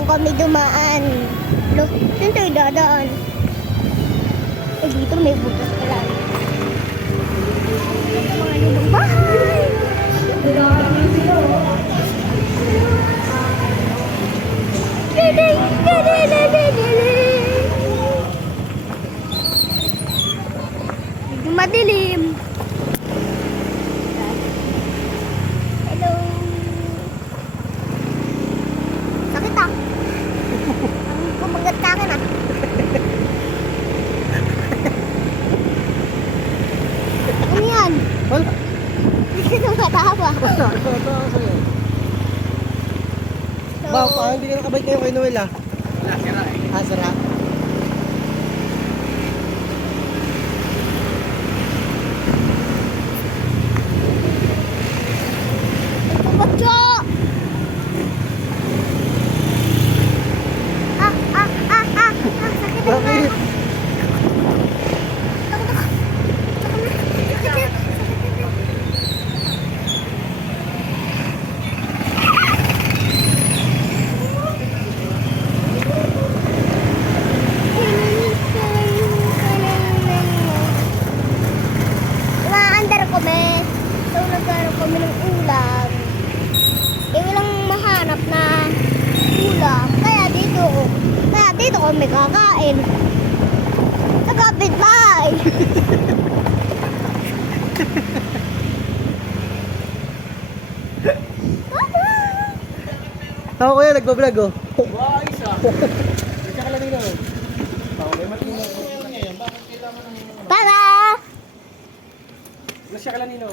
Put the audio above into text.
lang kami dumaan. Look, dito tayo dadaan. Eh, dito may butas pala. Mga lumang bahay. Medyo madilim. Hello. Sakit ah. Kumagat ka akin ah. Ano yan? Wala. Hindi ka matawa. Wala. Wala sa'yo. Ba, parang hindi ka nakabike kayo kay Noel ah. Wala, sira eh. Ah, sira. Kumatso! Sakit ang Bakit? Umaandar kami. So, nagkaroon kami ng ulam. Eh, walang mahanap na ulam. Kaya dito kami kakain. Sa kapitbahay. Ako kuya, nagbablog oh. Wow, isa. May kakalamin na oh. Baka may matino. Ngayon, bakit kailangan ng... Para! Wala siya kalanino.